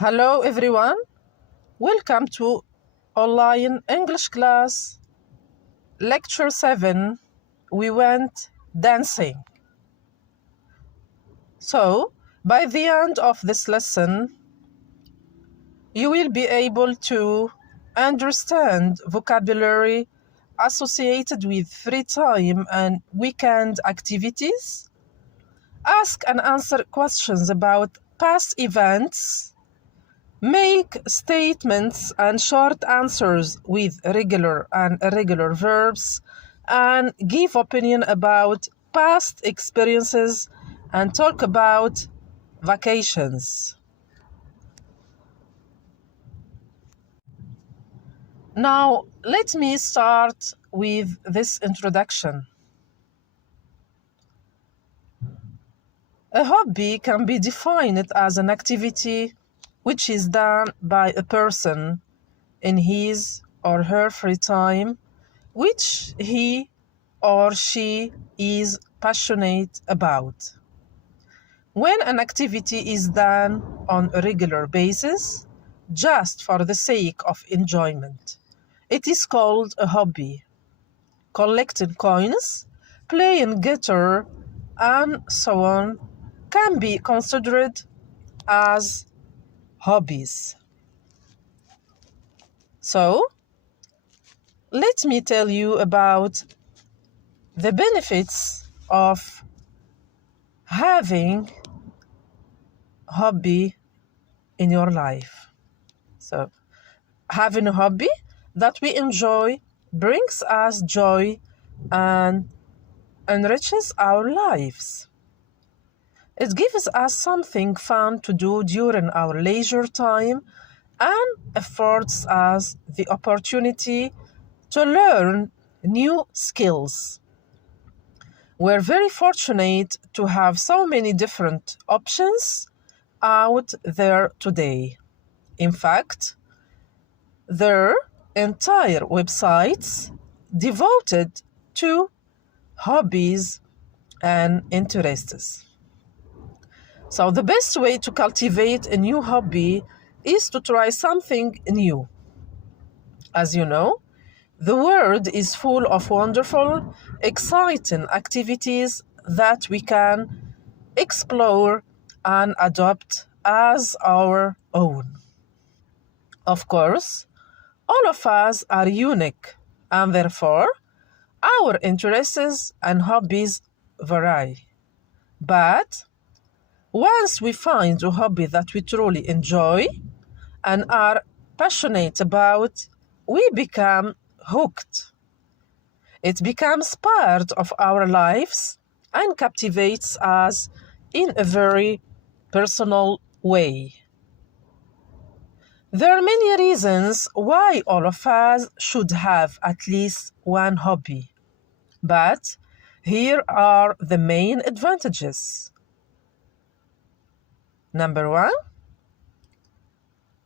Hello everyone, welcome to online English class, lecture 7. We went dancing. So, by the end of this lesson, you will be able to understand vocabulary associated with free time and weekend activities, ask and answer questions about past events, make statements and short answers with regular and irregular verbs, and give opinion about past experiences and talk about vacations. Now, let me start with this introduction. A hobby can be defined as an activity which is done by a person in his or her free time, which he or she is passionate about. When an activity is done on a regular basis, just for the sake of enjoyment, it is called a hobby. Collecting coins, playing guitar, and so on can be considered as hobbies. So, let me tell you about the benefits of having hobby in your life. So, having a hobby that we enjoy brings us joy and enriches our lives. It gives us something fun to do during our leisure time and affords us the opportunity to learn new skills. We're very fortunate to have so many different options out there today. In fact, there are entire websites devoted to hobbies and interests. So the best way to cultivate a new hobby is to try something new. As you know, the world is full of wonderful, exciting activities that we can explore and adopt as our own. Of course, all of us are unique, and therefore, our interests and hobbies vary. But once we find a hobby that we truly enjoy and are passionate about, we become hooked. It becomes part of our lives and captivates us in a very personal way. There are many reasons why all of us should have at least one hobby, but here are the main advantages. Number 1,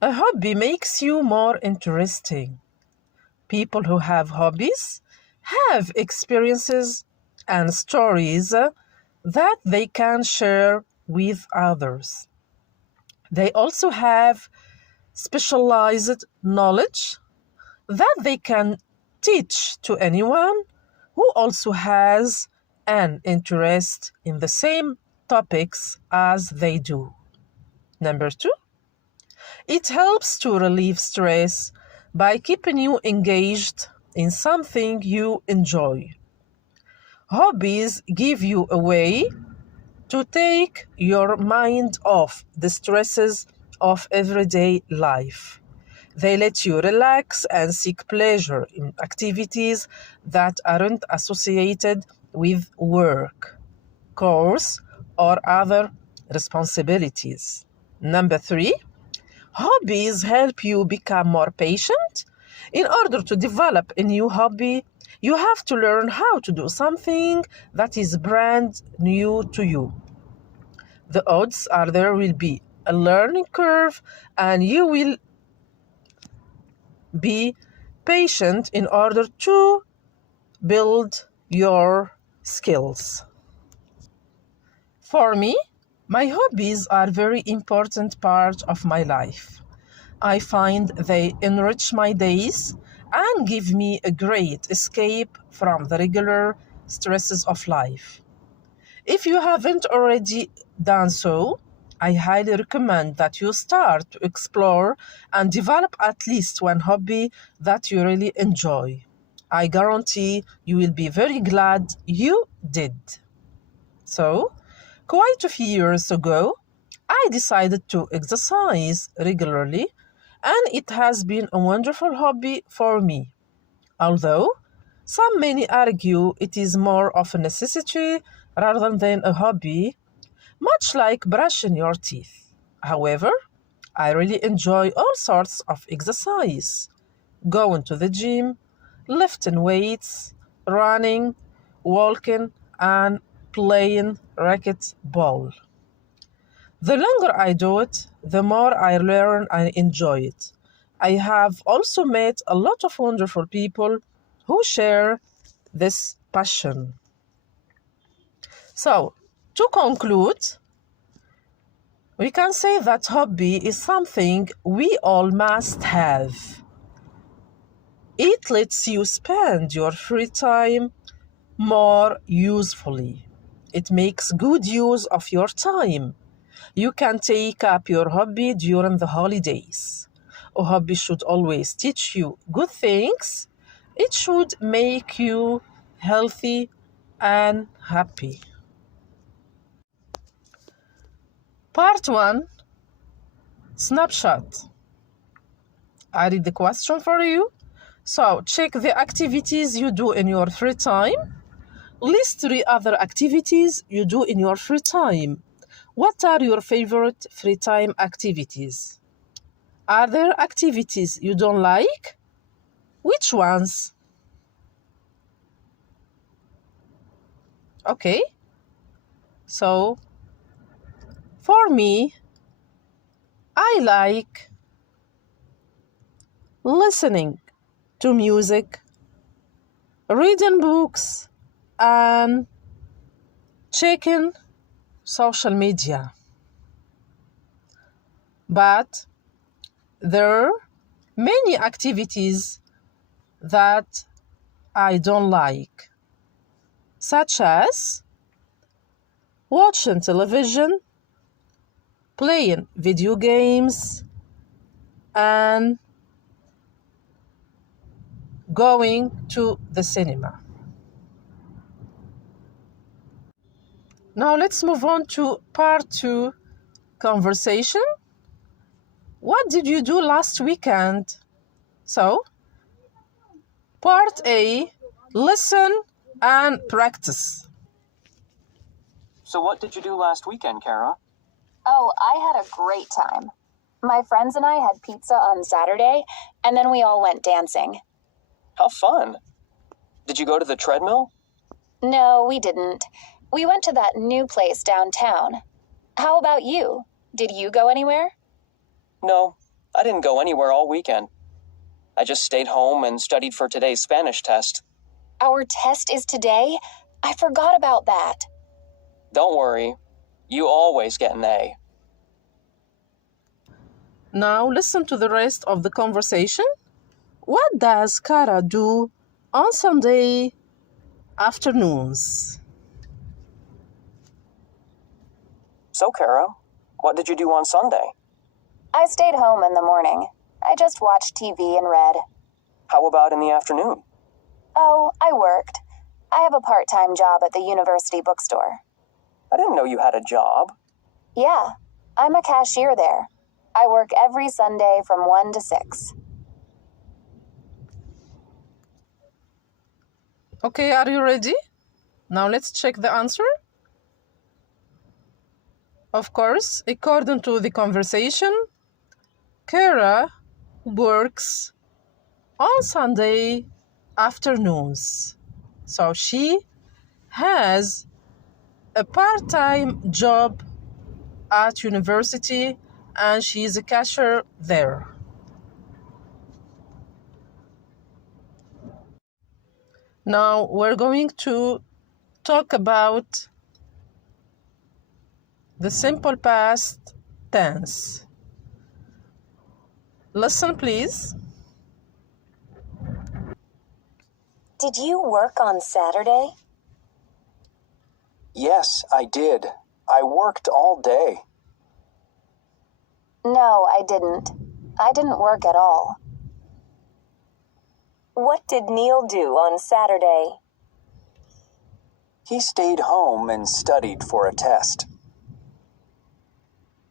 a hobby makes you more interesting. People who have hobbies have experiences and stories that they can share with others. They also have specialized knowledge that they can teach to anyone who also has an interest in the same topics as they do. Number 2, it helps to relieve stress by keeping you engaged in something you enjoy. Hobbies give you a way to take your mind off the stresses of everyday life. They let you relax and seek pleasure in activities that aren't associated with work, course, or other responsibilities. Number 3, hobbies help you become more patient. In order to develop a new hobby, you have to learn how to do something that is brand new to you. The odds are there will be a learning curve and you will be patient in order to build your skills. For me, My hobbies are a very important part of my life. I find they enrich my days and give me a great escape from the regular stresses of life. If you haven't already done so, I highly recommend that you start to explore and develop at least one hobby that you really enjoy. I guarantee you will be very glad you did. So, quite a few years ago, I decided to exercise regularly, and it has been a wonderful hobby for me. Although some many argue it is more of a necessity rather than a hobby, much like brushing your teeth. However, I really enjoy all sorts of exercise: going to the gym, lifting weights, running, walking, and playing racquetball. The longer I do it, the more I learn and enjoy it. I have also met a lot of wonderful people who share this passion. So, to conclude, we can say that hobby is something we all must have. It lets you spend your free time more usefully. It makes good use of your time. You can take up your hobby during the holidays. A hobby should always teach you good things. It should make you healthy and happy. Part 1, Snapshot. I read the question for you. So, check the activities you do in your free time. List 3 other activities you do in your free time. What are your favorite free time activities? Are there activities you don't like? Which ones? Okay. So, for me, I like listening to music, reading books, and checking social media. But there are many activities that I don't like, such as watching television, playing video games, and going to the cinema. Now let's move on to part 2, conversation. What did you do last weekend? So, part A, listen and practice. So what did you do last weekend, Kara? Oh, I had a great time. My friends and I had pizza on Saturday, and then we all went dancing. How fun. Did you go to the treadmill? No, we didn't. We went to that new place downtown. How about you? Did you go anywhere? No, I didn't go anywhere all weekend. I just stayed home and studied for today's Spanish test. Our test is today? I forgot about that. Don't worry. You always get an A. Now listen to the rest of the conversation. What does Kara do on Sunday afternoons? So, Kara, what did you do on Sunday? I stayed home in the morning. I just watched TV and read. How about in the afternoon? Oh, I worked. I have a part-time job at the university bookstore. I didn't know you had a job. Yeah, I'm a cashier there. I work every Sunday from 1 to 6. Okay, are you ready? Now let's check the answer. Of course, according to the conversation, Kara works on Sunday afternoons. So she has a part-time job at university and she is a cashier there. Now we're going to talk about the simple past tense. Listen, please. Did you work on Saturday? Yes, I did. I worked all day. No, I didn't. I didn't work at all. What did Neil do on Saturday? He stayed home and studied for a test.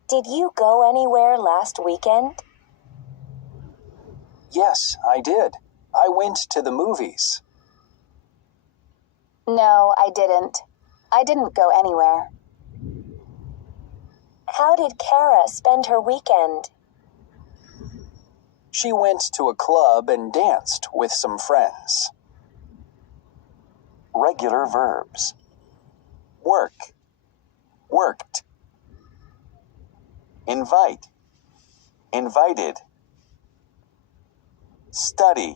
Did you go anywhere last weekend? Yes, I did. I went to the movies. No, I didn't. I didn't go anywhere. How did Kara spend her weekend? She went to a club and danced with some friends. Regular verbs. Work, worked. Invite, invited. Study,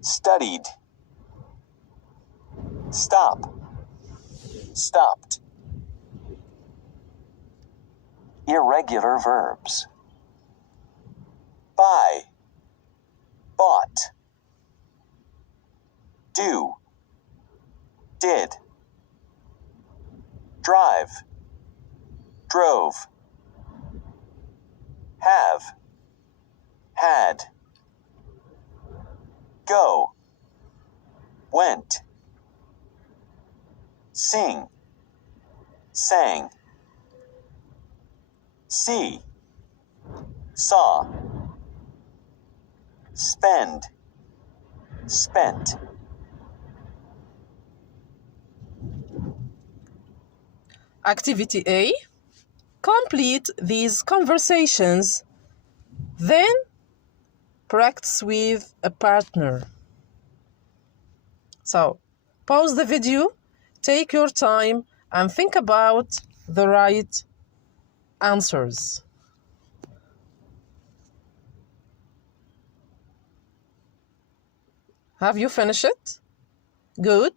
studied. Stop, stopped. Irregular verbs. Buy, bought. Do, did. Drive, drove. Have, had. Go, went. Sing, sang. See, saw. Spend, spent. Activity A. Complete these conversations, then practice with a partner. So, pause the video, take your time, and think about the right answers. Have you finished it? Good.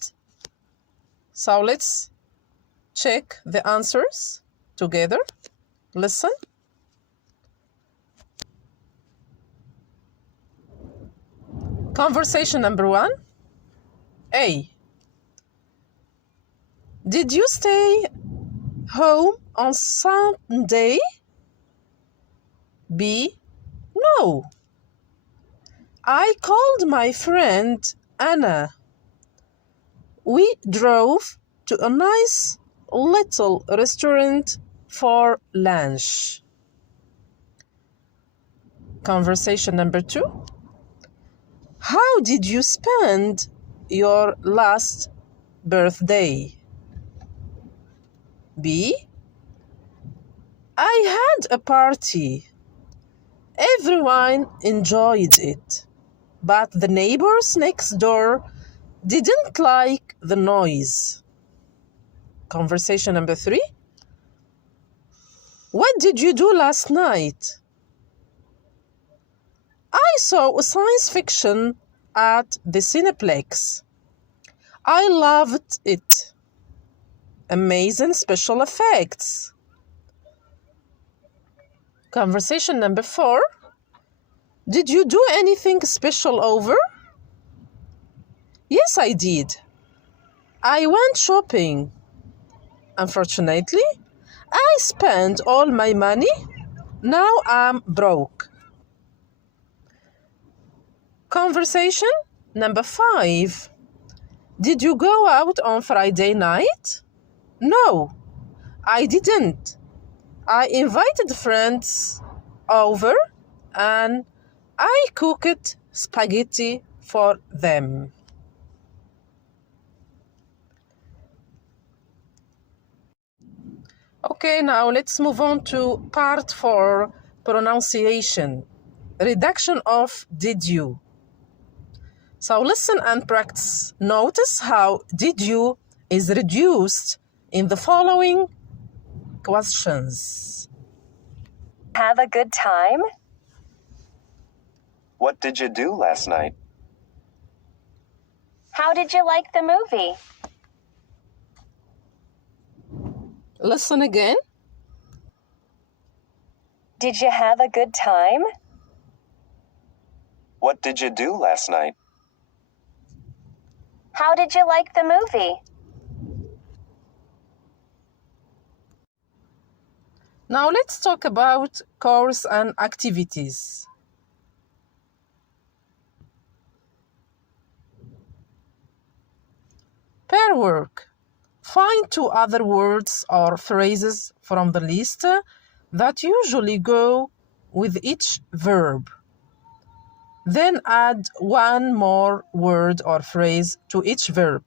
So let's check the answers together. Listen. Conversation number 1. A. Did you stay home on Sunday? B. No. I called my friend Anna. We drove to a nice little restaurant for lunch. Conversation number 2. How did you spend your last birthday? B. I had a party. Everyone enjoyed it, but the neighbors next door didn't like the noise. Conversation number 3. What did you do last night? I saw a science fiction at the Cineplex. I loved it. Amazing special effects. Conversation number 4. Did you do anything special over? Yes, I did. I went shopping. Unfortunately, I spent all my money. Now I'm broke. Conversation number 5. Did you go out on Friday night? No, I didn't. I invited friends over and I cooked spaghetti for them. Okay, now let's move on to part 4, pronunciation. Reduction of did you. So listen and practice. Notice how did you is reduced in the following questions. Have a good time? What did you do last night? How did you like the movie? Listen again. Did you have a good time? What did you do last night? How did you like the movie? Now let's talk about course and activities. Pair work. Find two other words or phrases from the list that usually go with each verb. Then add one more word or phrase to each verb.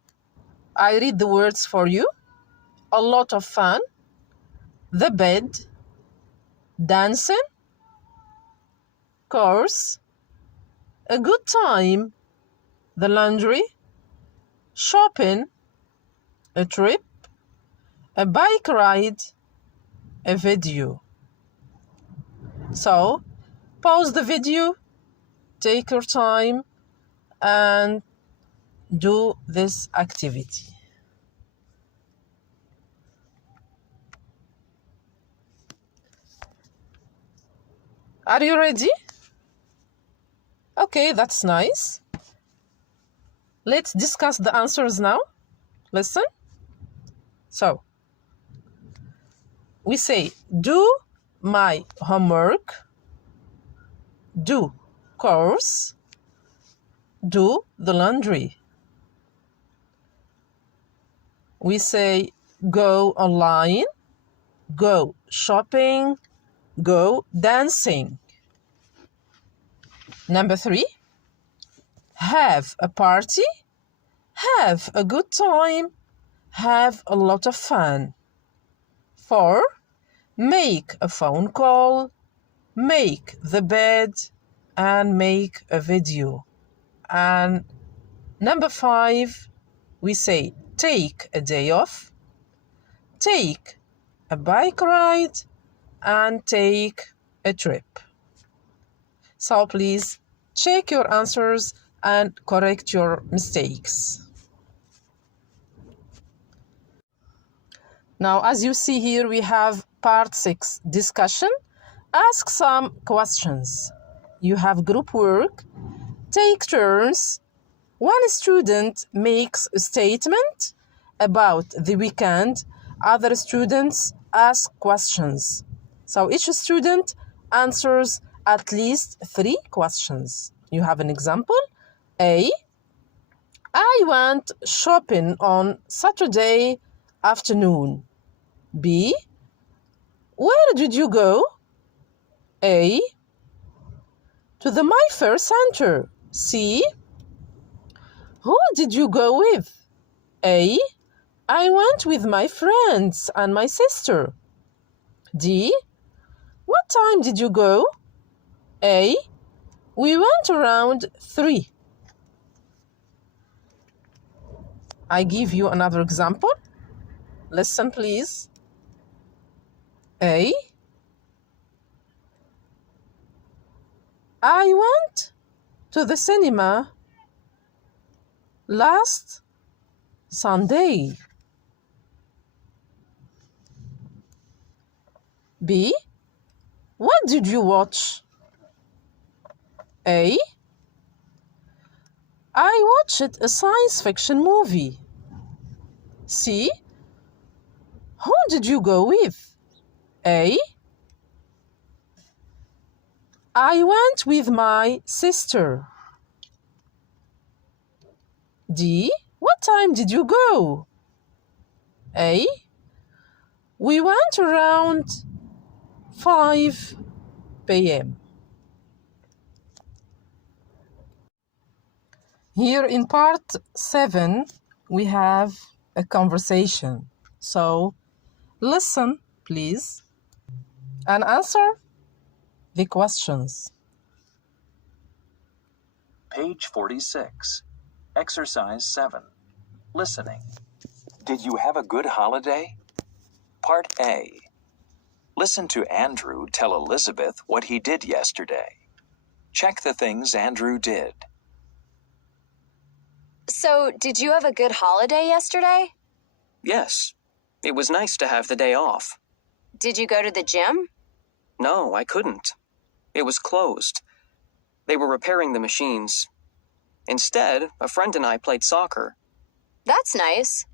I read the words for you. A lot of fun, the bed, dancing, course, a good time, the laundry, shopping, a trip, a bike ride, a video. So, pause the video, take your time, and do this activity. Are you ready? Okay, that's nice. Let's discuss the answers now. Listen. So, we say, do my homework, do course, do the laundry. We say, go online, go shopping, go dancing. Number 3, have a party, have a good time, have a lot of fun. 4, make a phone call, make the bed, and make a video. And number 5, we say take a day off, take a bike ride, and take a trip. So please check your answers and correct your mistakes. Now, as you see here, we have part 6, discussion. Ask some questions. You have group work. Take turns. One student makes a statement about the weekend. Other students ask questions. So each student answers at least 3 questions. You have an example. A, I went shopping on Saturday afternoon. B, where did you go? A, to the My Fair Center. C, who did you go with? A, I went with my friends and my sister. D, what time did you go? A, we went around 3. I give you another example. Listen, please. A, I went to the cinema last Sunday. B, what did you watch? A, I watched a science fiction movie. C, who did you go with? A, I went with my sister. D, what time did you go? A, we went around 5 p.m. Here in part 7, we have a conversation. So listen, please, and answer the questions. Page 46. Exercise 7. Listening. Did you have a good holiday? Part A. Listen to Andrew tell Elizabeth what he did yesterday. Check the things Andrew did. So, did you have a good holiday yesterday? Yes. It was nice to have the day off. Did you go to the gym? No, I couldn't. It was closed. They were repairing the machines. Instead, a friend and I played soccer. That's nice.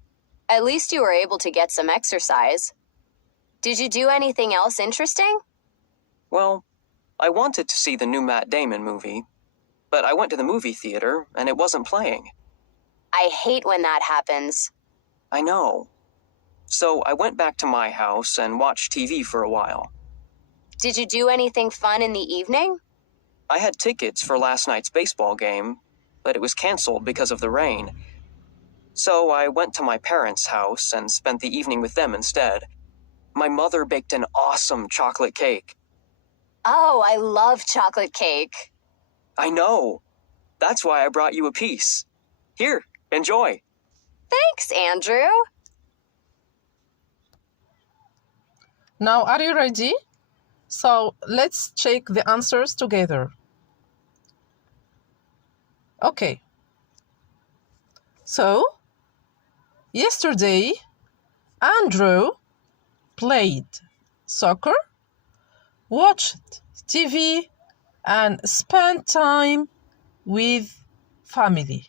At least you were able to get some exercise. Did you do anything else interesting? Well, I wanted to see the new Matt Damon movie, but I went to the movie theater and it wasn't playing. I hate when that happens. I know. So I went back to my house and watched TV for a while. Did you do anything fun in the evening? I had tickets for last night's baseball game, but it was canceled because of the rain. So I went to my parents' house and spent the evening with them instead. My mother baked an awesome chocolate cake. Oh, I love chocolate cake. I know. That's why I brought you a piece. Here, enjoy. Thanks, Andrew. Now, are you ready? So let's check the answers together. Okay. So, yesterday, Andrew played soccer, watched TV, and spent time with family.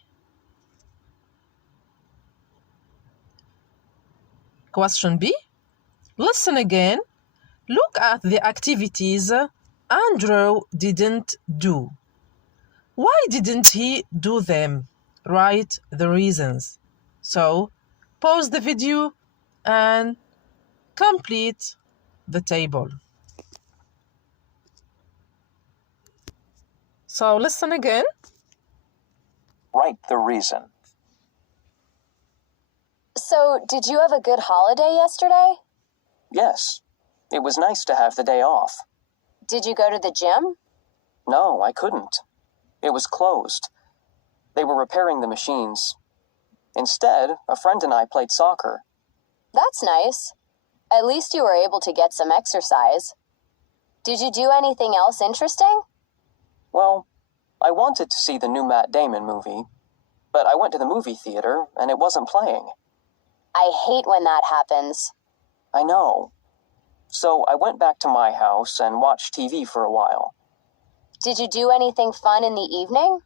Question B. Listen again. Look at the activities Andrew didn't do. Why didn't he do them? Write the reasons. So, pause the video and complete the table. So, listen again. Write the reason. So, did you have a good holiday yesterday? Yes, it was nice to have the day off. Did you go to the gym? No, I couldn't. It was closed. They were repairing the machines. Instead, a friend and I played soccer. That's nice. At least you were able to get some exercise. Did you do anything else interesting? Well, I wanted to see the new Matt Damon movie, but I went to the movie theater and it wasn't playing. I hate when that happens. I know. So I went back to my house and watched TV for a while. Did you do anything fun in the evening?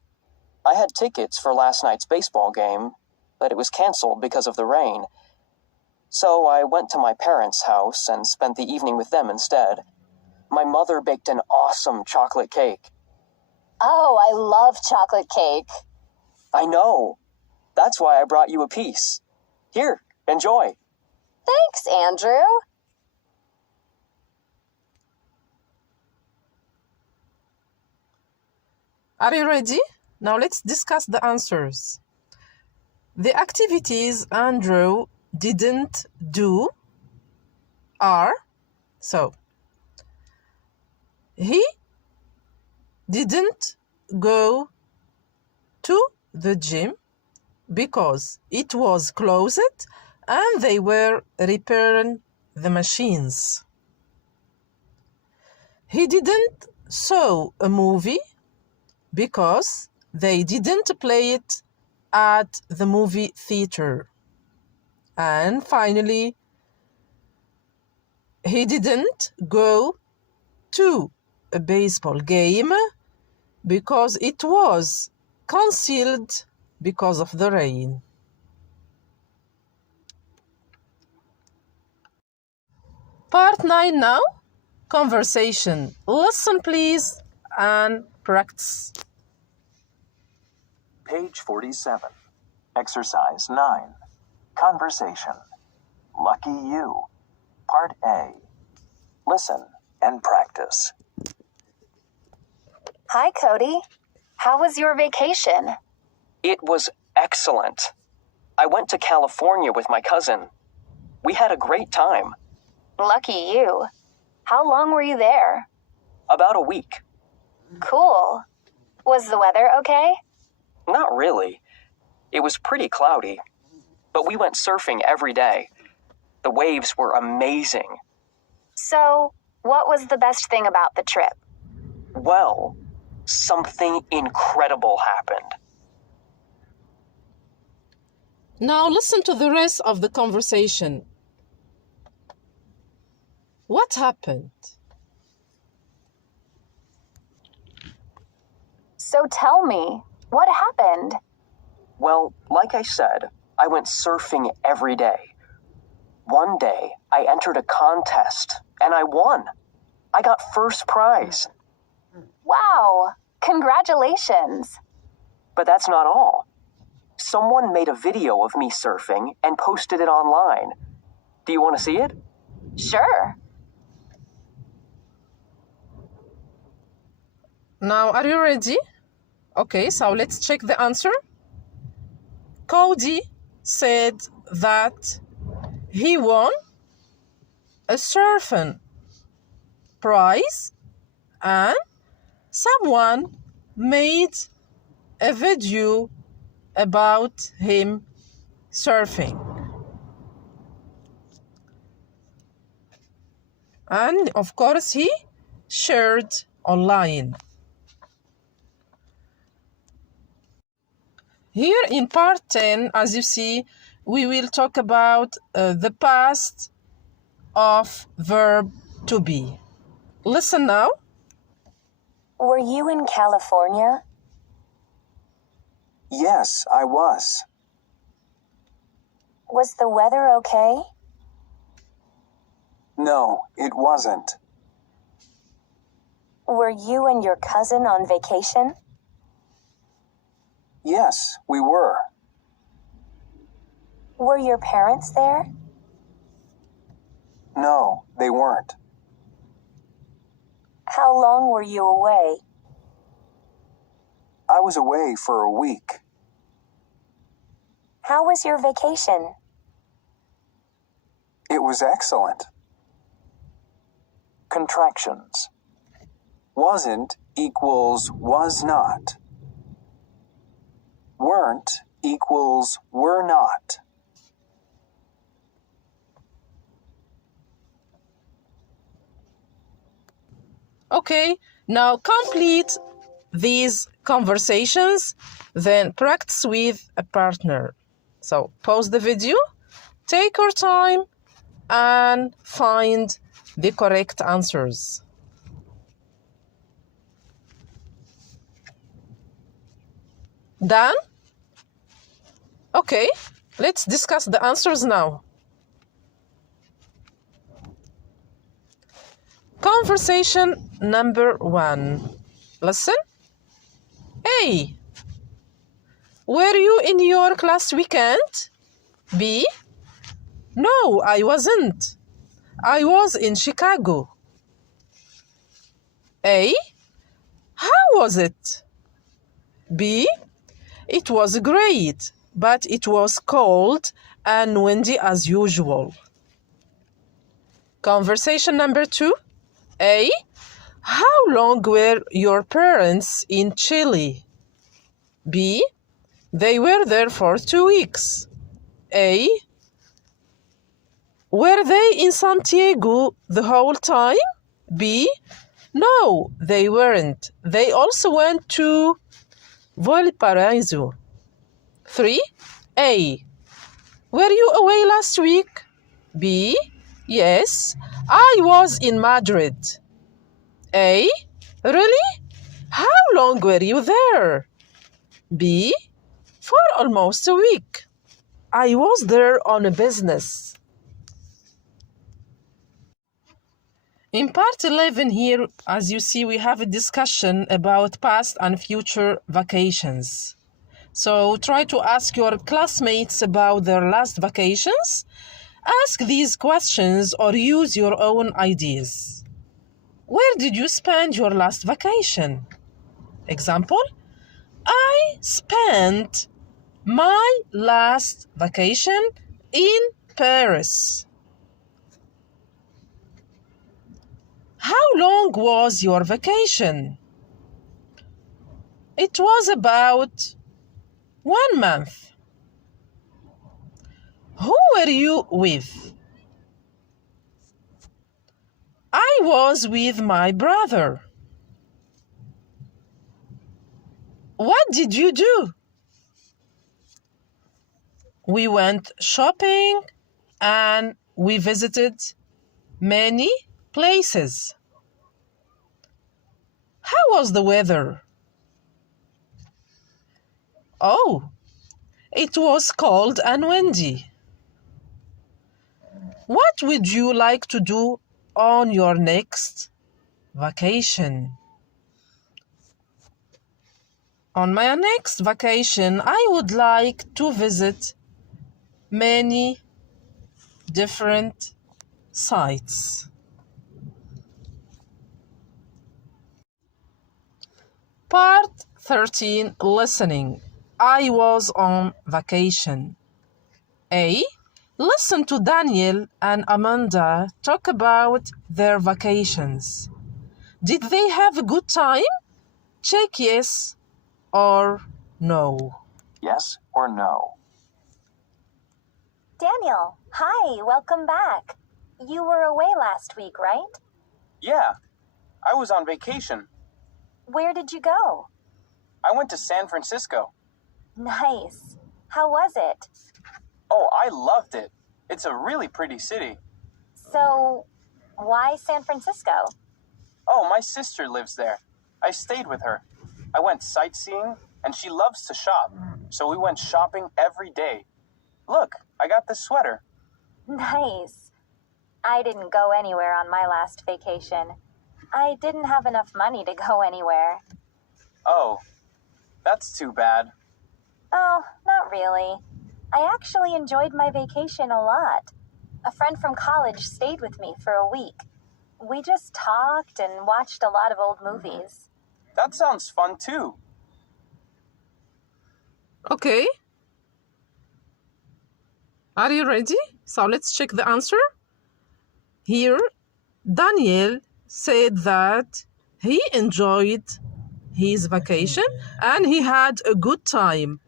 I had tickets for last night's baseball game, but it was canceled because of the rain. So I went to my parents' house and spent the evening with them instead. My mother baked an awesome chocolate cake. Oh, I love chocolate cake. I know. That's why I brought you a piece. Here, enjoy. Thanks, Andrew. Are you ready? Now let's discuss the answers. The activities Andrew didn't do are, so, he didn't go to the gym because it was closed and they were repairing the machines. He didn't saw a movie because they didn't play it at the movie theater. And finally, he didn't go to a baseball game because it was canceled because of the rain. Part 9 now, conversation. Listen please and practice. Page 47. Exercise 9. Conversation. Lucky you. Part A. Listen and practice. Hi, Cody. How was your vacation? It was excellent. I went to California with my cousin. We had a great time. Lucky you. How long were you there? About a week. Cool. Was the weather okay? Not really. It was pretty cloudy. But we went surfing every day. The waves were amazing. So, what was the best thing about the trip? Well, something incredible happened. Now listen to the rest of the conversation. What happened? So tell me, what happened? Well, like I said, I went surfing every day. One day, I entered a contest, and I won. I got first prize. Wow, congratulations. But that's not all. Someone made a video of me surfing and posted it online. Do you want to see it? Sure. Now, are you ready? Okay, so let's check the answer. Cody said that he won a surfing prize and someone made a video about him surfing. And of course, he shared online. Here in part 10, as you see, we will talk about the past of verb to be. Listen now. Were you in California? Yes, I was. Was the weather okay? No, it wasn't. Were you and your cousin on vacation? Yes, we were. Were your parents there? No, they weren't. How long were you away? I was away for a week. How was your vacation? It was excellent. Contractions. Wasn't equals was not. Weren't equals were not. Okay, now complete these conversations, then practice with a partner. So pause the video, take your time, and find the correct answers. Done? Okay, let's discuss the answers now. Conversation number 1. Listen. A. Were you in your class weekend? B. No, I wasn't. I was in Chicago. A. How was it? B. It was great, but it was cold and windy as usual. Conversation number 2. A. How long were your parents in Chile? B. They were there for 2 weeks. A. Were they in Santiago the whole time? B. No, they weren't. They also went to Valparaiso. 3. A. Were you away last week? B. Yes, I was in Madrid. A. Really? How long were you there? B. For almost a week. I was there on a business. In part 11 here, as you see, we have a discussion about past and future vacations. So try to ask your classmates about their last vacations. Ask these questions or use your own ideas. Where did you spend your last vacation? Example, I spent my last vacation in Paris. How long was your vacation? It was about 1 month. Who were you with? I was with my brother. What did you do? We went shopping and we visited many Places. How was the weather? Oh, it was cold and windy. What would you like to do on your next vacation? On my next vacation, I would like to visit many different sites. Part 13, listening. I was on vacation. A. Listen to Daniel and Amanda talk about their vacations. Did they have a good time? Check yes or no. Yes or no? Daniel, hi, welcome back. You were away last week, right? Yeah, I was on vacation. Where did you go? I went to San Francisco. Nice. How was it? Oh, I loved it. It's a really pretty city. So, why San Francisco? Oh, my sister lives there. I stayed with her. I went sightseeing, and she loves to shop, so we went shopping every day. Look, I got this sweater. Nice. I didn't go anywhere on my last vacation. I didn't have enough money to go anywhere. Oh, that's too bad. Oh, not really. I actually enjoyed my vacation a lot. A friend from college stayed with me for a week. We just talked and watched a lot of old movies. That sounds fun too. Okay. Are you ready? So let's check the answer. Here, Daniel said that he enjoyed his vacation and he had a good time.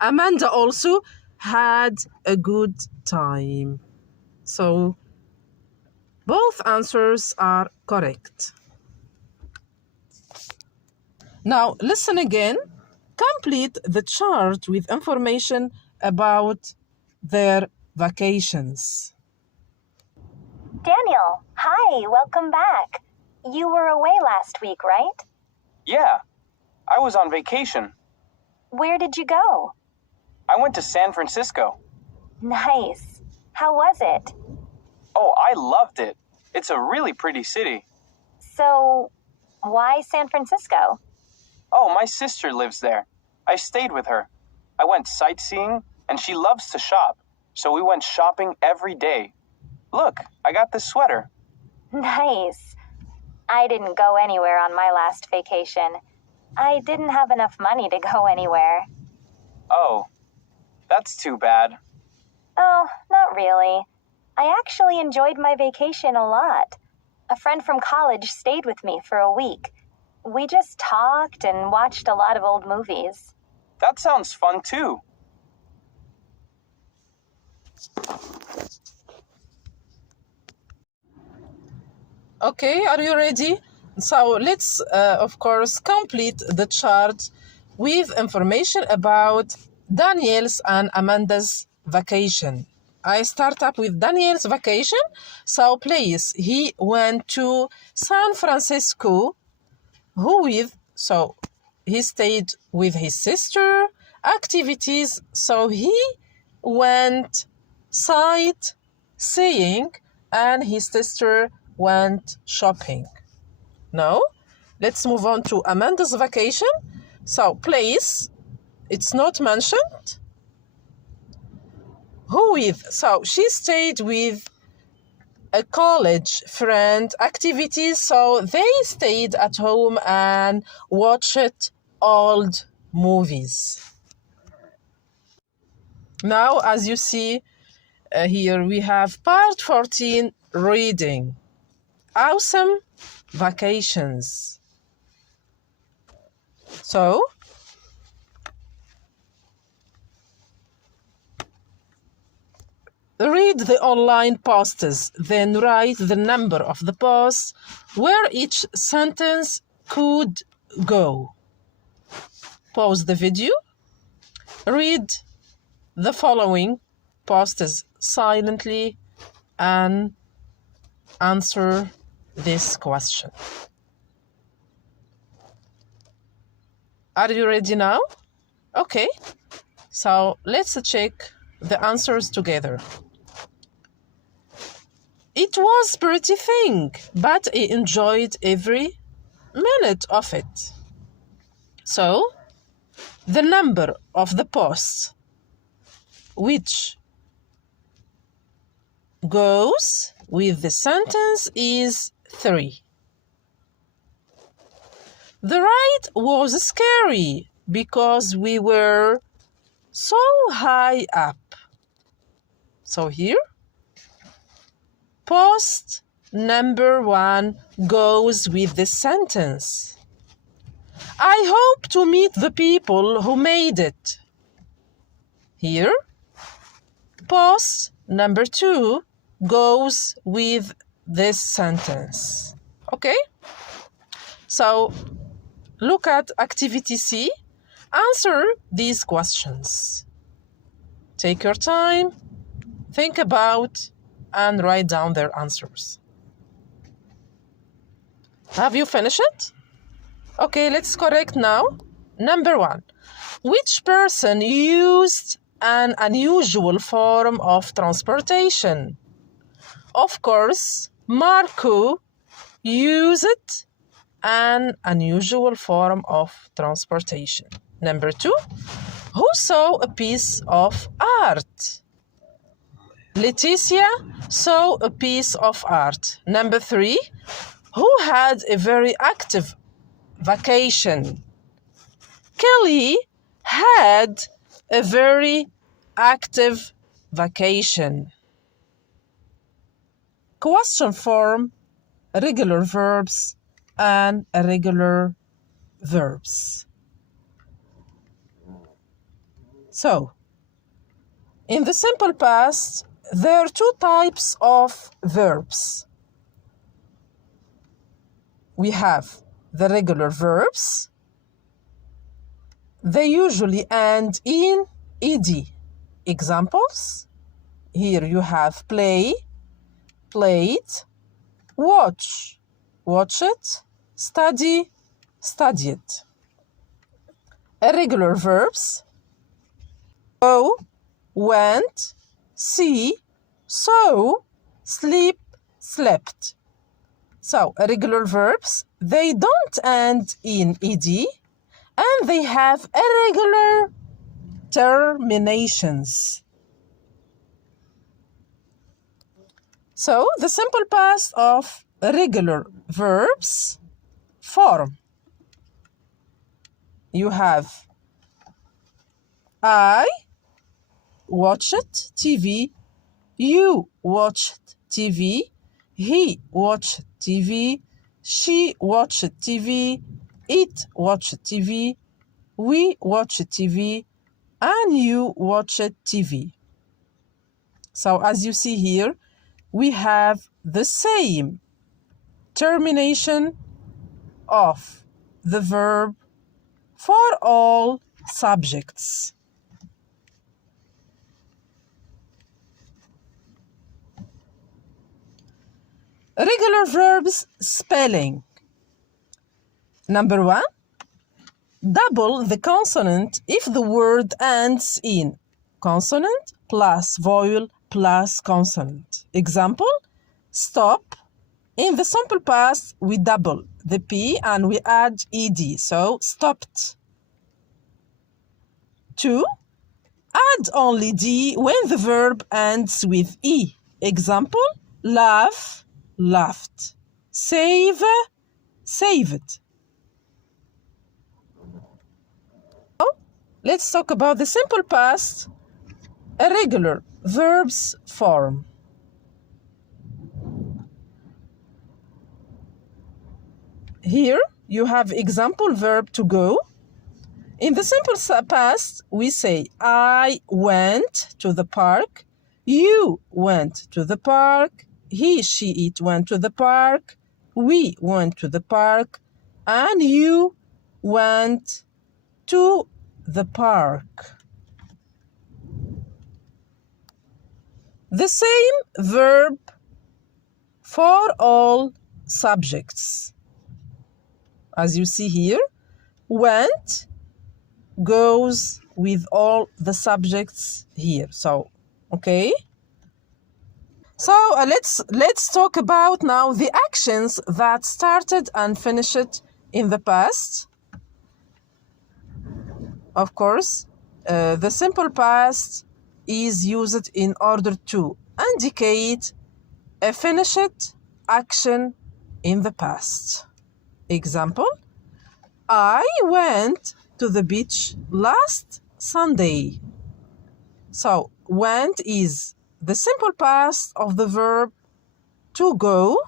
Amanda also had a good time. So both answers are correct. Now listen again. Complete the chart with information about their vacations. Daniel, hi, welcome back. You were away last week, right? Yeah, I was on vacation. Where did you go? I went to San Francisco. Nice. How was it? Oh, I loved it. It's a really pretty city. So, why San Francisco? Oh, my sister lives there. I stayed with her. I went sightseeing, and she loves to shop, so we went shopping every day. Look, I got this sweater. Nice. I didn't go anywhere on my last vacation. I didn't have enough money to go anywhere. Oh, that's too bad. Oh, not really. I actually enjoyed my vacation a lot. A friend from college stayed with me for a week. We just talked and watched a lot of old movies. That sounds fun too. Okay, are you ready? So let's, of course, complete the chart with information about Daniel's and Amanda's vacation. I start up with Daniel's vacation. So please, he went to San Francisco. Who with? So he stayed with his sister. Activities. So he went sightseeing and his sister went shopping. Now, let's move on to Amanda's vacation. So, place, it's not mentioned. Who with? So, she stayed with a college friend. Activities, so they stayed at home and watched old movies. Now, as you see, here we have part 14, reading. Awesome vacations. So, read the online posts, then write the number of the posts where each sentence could go. Pause the video. Read the following posts silently and answer this question. Are you ready now? Okay, so let's check the answers together. It was pretty thing, but I enjoyed every minute of it. So, the number of the posts which goes with the sentence is 3. The ride was scary because we were so high up. So here, post number 1 goes with the sentence. I hope to meet the people who made it. Here, post number 2 goes with this sentence. Okay? So, look at activity C. Answer these questions. Take your time, think about, and write down their answers. Have you finished it? Okay, let's correct now. Number 1. Which person used an unusual form of transportation? Of course, Marco used an unusual form of transportation. Number 2. Who saw a piece of art? Leticia saw a piece of art. Number 3. Who had a very active vacation? Kelly had a very active vacation. Question form, regular verbs and irregular verbs. So, in the simple past, there are 2 types of verbs. We have the regular verbs. They usually end in ed. Examples: here you have play, played, watch, watched, study, studied. Irregular verbs: go, went, see, saw, sleep, slept. So, irregular verbs, they don't end in ed, and they have irregular terminations. So, the simple past of irregular verbs form. You have I watched TV, you watched TV, he watched TV, she watched TV, it watched TV, we watched TV, and you watched TV. So as you see here, we have the same termination of the verb for all subjects. Regular verbs spelling. Number 1, double the consonant if the word ends in consonant plus vowel plus consonant. Example, stop. In the simple past, we double the P and we add ed, so stopped. 2, add only D when the verb ends with E. Example, laugh, laughed. Save, saved. Let's talk about the simple past irregular verbs form. Here you have example verb to go. In the simple past, we say I went to the park, you went to the park, he, she, it went to the park, we went to the park, and you went to the park. The same verb for all subjects. As you see here, went goes with all the subjects here. So, okay. So let's talk about now the actions that started and finished in the past. Of course, the simple past is used in order to indicate a finished action in the past. Example, I went to the beach last Sunday. So, went is the simple past of the verb to go,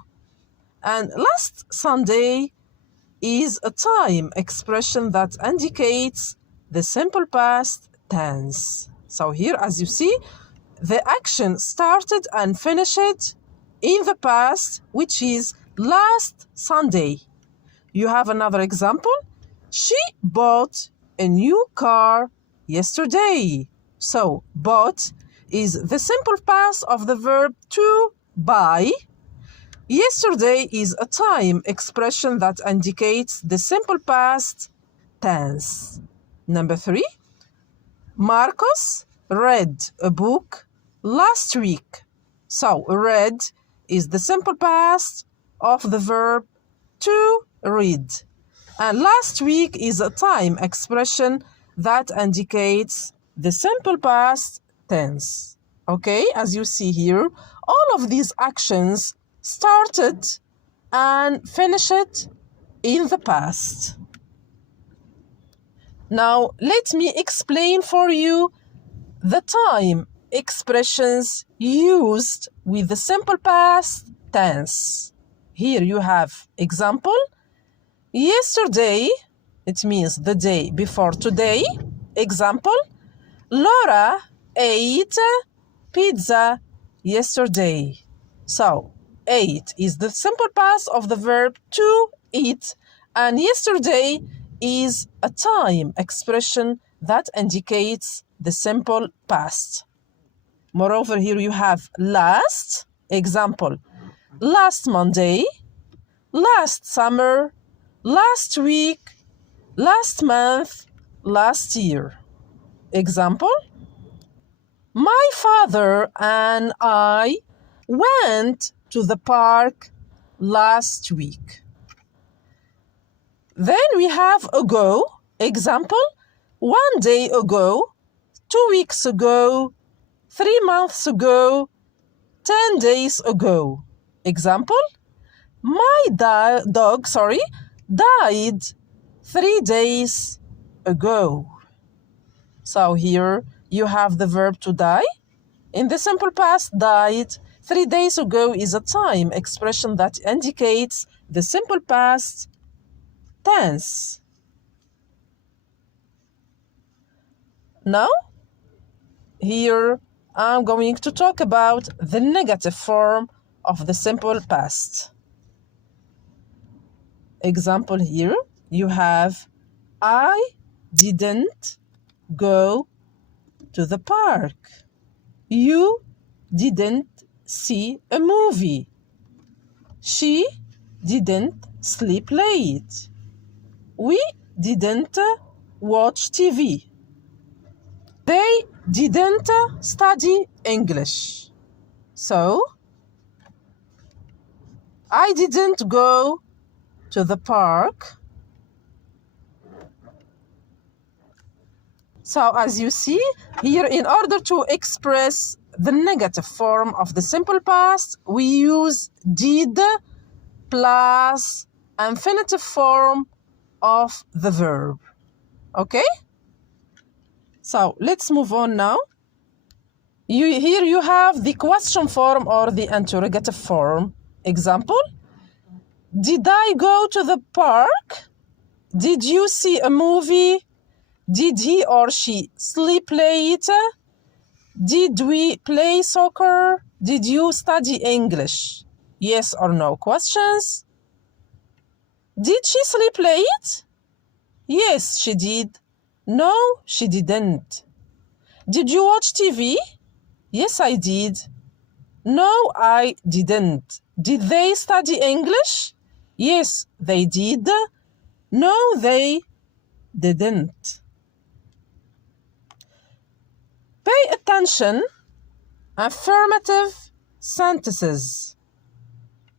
and last Sunday is a time expression that indicates the simple past tense. So here, as you see, the action started and finished in the past, which is last Sunday. You have another example. She bought a new car yesterday. So, bought is the simple past of the verb to buy. Yesterday is a time expression that indicates the simple past tense. Number 3, Marcos read a book last week. So, read is the simple past of the verb to read. And last week is a time expression that indicates the simple past tense. Okay, as you see here, all of these actions started and finished in the past. Now, let me explain for you the time expressions used with the simple past tense. Here you have example. Yesterday, it means the day before today. Example, Laura ate pizza yesterday. So, ate is the simple past of the verb to eat, and yesterday is a time expression that indicates the simple past. Moreover, here you have last. Example, last Monday, last summer, last week, last month, last year. Example, my father and I went to the park last week. Then we have ago. Example, 1 day ago, 2 weeks ago, 3 months ago, 10 days ago. Example, my dog died 3 days ago. So here you have the verb to die. In the simple past, died. 3 days ago is a time expression that indicates the simple past tense. Now, here I'm going to talk about the negative form of the simple past. Example here, you have I didn't go to the park. You didn't see a movie. She didn't sleep late. We didn't watch TV. They didn't study English. So, I didn't go to the park. So, as you see here, in order to express the negative form of the simple past, we use did plus infinitive form of the verb. Okay? So, let's move on now. Here you have the question form or the interrogative form. Example, did I go to the park? Did you see a movie? Did he or she sleep late? Did we play soccer? Did you study English? Yes or no questions. Did she sleep late? Yes, she did. No, she didn't. Did you watch TV? Yes, I did. No, I didn't. Did they study English? Yes, they did. No, they didn't. Pay attention. Affirmative sentences.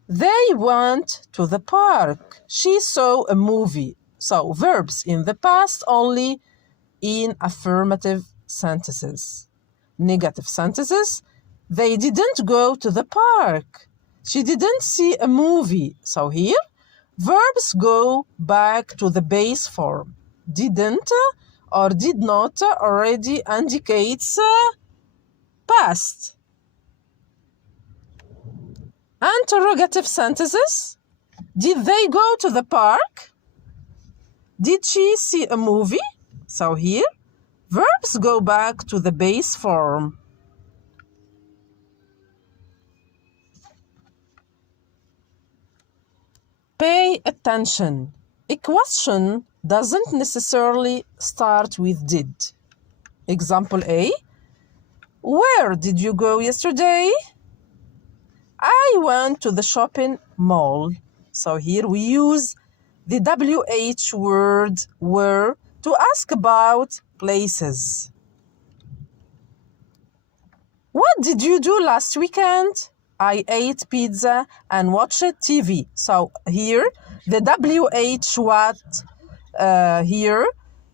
They went to the park. She saw a movie. So, verbs in the past only in affirmative sentences. Negative sentences. They didn't go to the park. She didn't see a movie. So here, verbs go back to the base form. Didn't or did not already indicates past. Interrogative sentences. Did they go to the park? Did she see a movie? So here, verbs go back to the base form. Pay attention. A question doesn't necessarily start with did. Example A. Where did you go yesterday? I went to the shopping mall. So here we use the WH word where to ask about places. What did you do last weekend? I ate pizza and watched TV. So here, the WH what here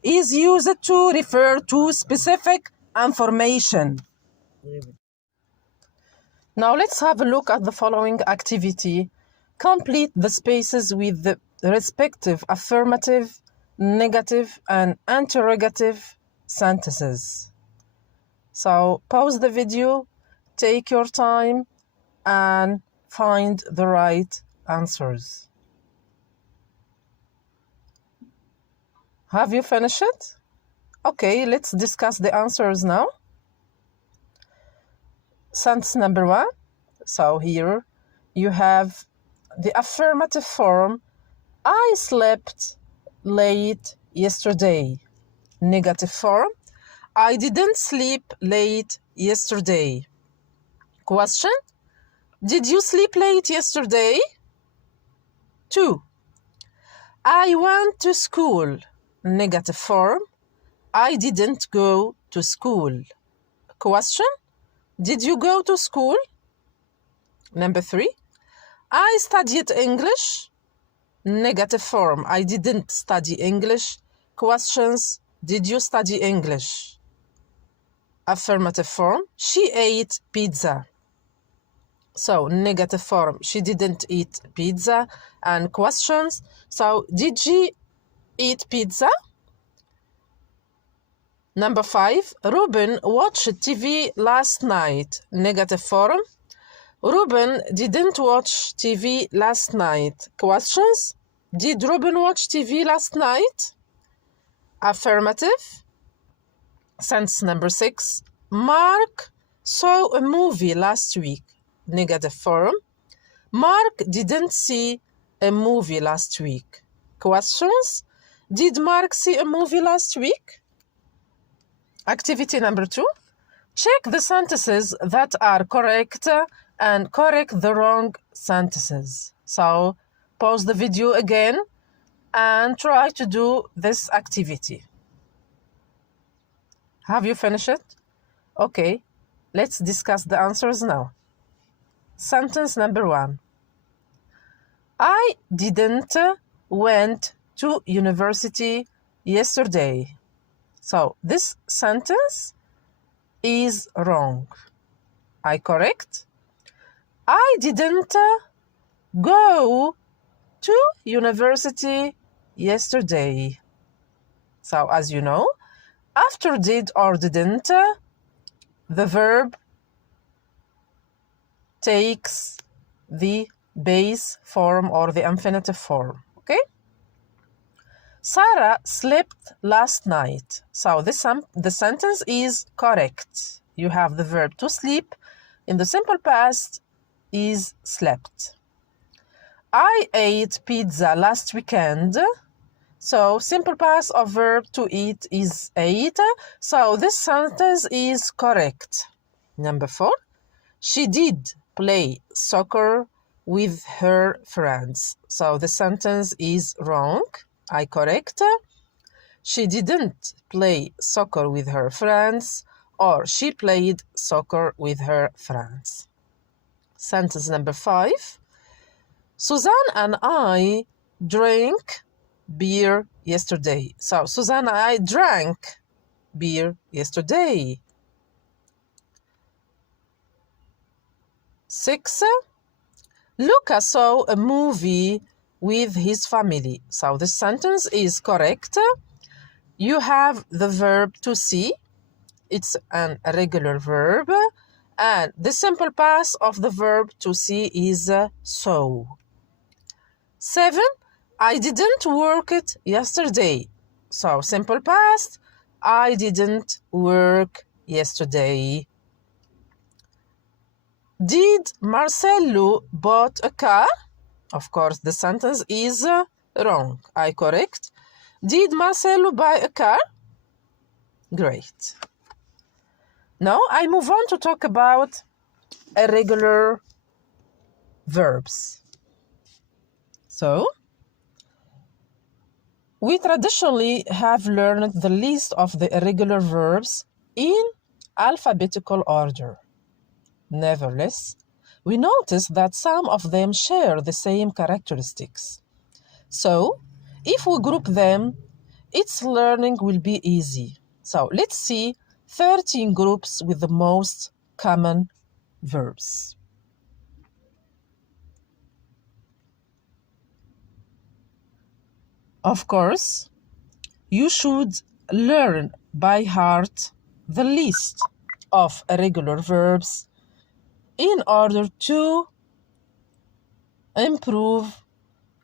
is used to refer to specific information. Now let's have a look at the following activity. Complete the spaces with the respective affirmative, negative, and interrogative sentences. So pause the video, take your time, and find the right answers. Have you finished it? Okay, let's discuss the answers now. Sentence number 1. So here you have the affirmative form. I slept late yesterday. Negative form. I didn't sleep late yesterday. Question. Did you sleep late yesterday? 2. I went to school. Negative form. I didn't go to school. Question. Did you go to school? Number 3. I studied English. Negative form. I didn't study English. Questions. Did you study English? Affirmative form. She ate pizza. So, negative form. She didn't eat pizza. And questions. So, did she eat pizza? Number 5. Ruben watched TV last night. Negative form. Ruben didn't watch TV last night. Questions. Did Ruben watch TV last night? Affirmative. Sentence number 6. Mark saw a movie last week. Negative form. Mark didn't see a movie last week. Questions. Did Mark see a movie last week? Activity number 2. Check the sentences that are correct and correct the wrong sentences. So pause the video again and try to do this activity. Have you finished it? Okay, let's discuss the answers now. Sentence number 1. I didn't went to university yesterday. So this sentence is wrong. I correct. I didn't go to university yesterday. So as you know, after did or didn't, the verb takes the base form or the infinitive form. Okay? Sarah slept last night. So the sentence is correct. You have the verb to sleep. In the simple past is slept. I ate pizza last weekend. So simple past of verb to eat is ate. So this sentence is correct. Number 4. She did play soccer with her friends. So the sentence is wrong. I correct. She didn't play soccer with her friends, or she played soccer with her friends. Sentence number 5. Suzanne and I drank beer yesterday. So Suzanne and I drank beer yesterday. 6. Luca saw a movie with his family. So the sentence is correct. You have the verb to see. It's an irregular verb. And the simple past of the verb to see is saw. 7. I didn't work it yesterday. So simple past, I didn't work yesterday. Did Marcelo bought a car? Of course, the sentence is wrong. I correct. Did Marcelo buy a car? Great. Now I move on to talk about irregular verbs. So, we traditionally have learned the list of the irregular verbs in alphabetical order. Nevertheless, we notice that some of them share the same characteristics. So, if we group them, its learning will be easy. So, let's see 13 groups with the most common verbs. Of course, you should learn by heart the list of irregular verbs in order to improve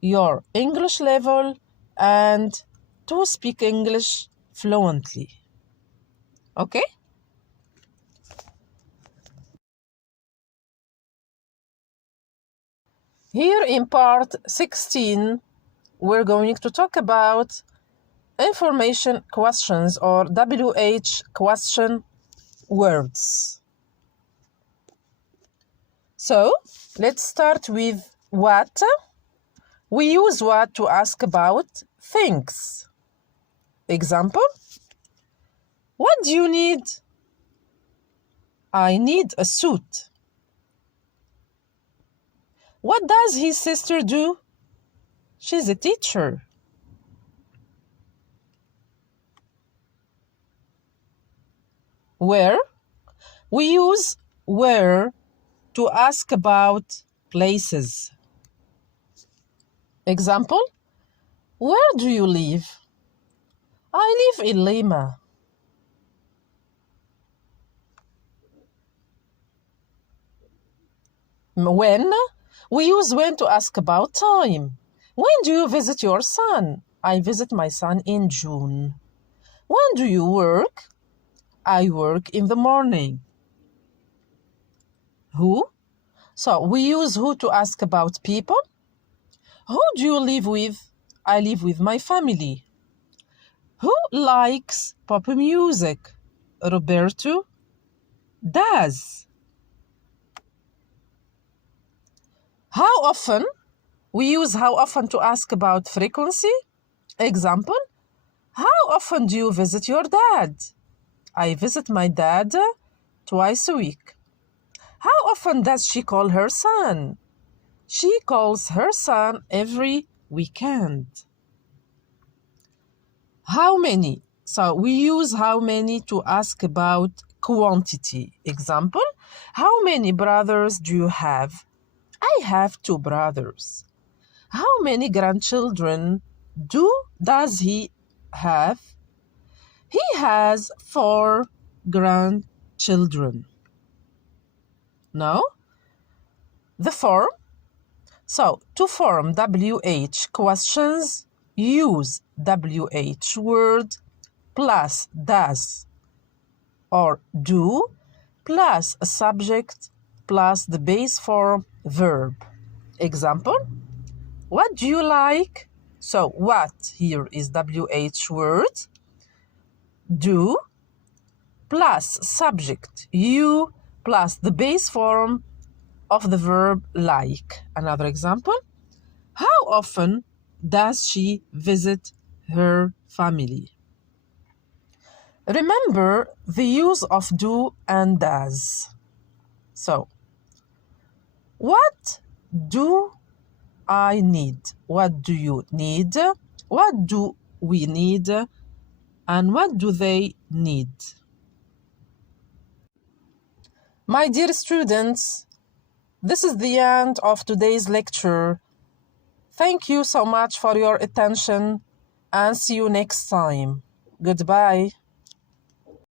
your English level and to speak English fluently. Okay? Here in part 16, we're going to talk about information questions or WH question words. So, let's start with what. We use what to ask about things. Example, what do you need? I need a suit. What does his sister do? She's a teacher. Where? We use where to ask about places. Example, where do you live? I live in Lima. When? We use when to ask about time. When do you visit your son? I visit my son in June. When do you work? I work in the morning. Who? So we use who to ask about people. Who do you live with? I live with my family. Who likes pop music? Roberto does. How often? We use how often to ask about frequency. Example, how often do you visit your dad? I visit my dad twice a week. How often does she call her son? She calls her son every weekend. How many? So we use how many to ask about quantity. Example, how many brothers do you have? I have 2 brothers. How many grandchildren does he have? He has 4 grandchildren. Now, the form. So, to form WH questions, use WH word plus does or do plus a subject plus the base form verb. Example, what do you like? So, what here is WH word. Do plus subject you plus the base form of the verb like. Another example. How often does she visit her family? Remember the use of do and does. So, what do I need? What do you need? What do we need? And what do they need? My dear students, this is the end of today's lecture. Thank you so much for your attention and see you next time. Goodbye.